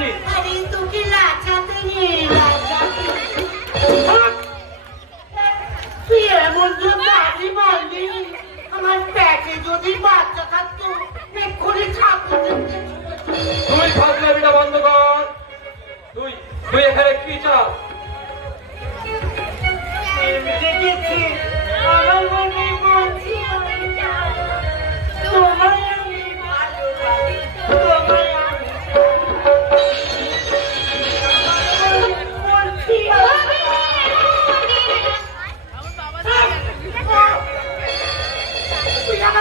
বলছিস আরে তোকে লাচাতে তুই এমন আমার প্যাকে যদি বাচ্চা থাকতো এক্ষুনি ঠাকুর তুই ফাজলামিটা বন্ধ কর। তুই তুই এখানে কি চাস?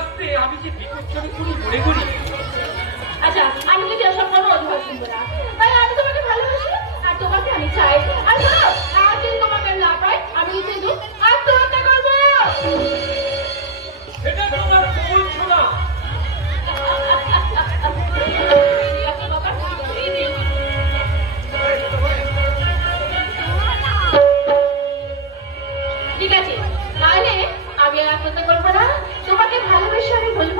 থাকতে আমি যে বিপদ ছবি তুমি ঘুরে ঘুরি আচ্ছা আমি কিন্তু এসব কোনো অজুহাত শুনব না তাই আমি তোমাকে ভালোবাসি আর তোমাকে আমি চাই। আর শোনো না পাই আমি কিন্তু আত্মহত্যা তোমার ঠিক আছে তাহলে আমি আর আত্মহত্যা করব না। তোমাকে ভালোবেসে আমি বলব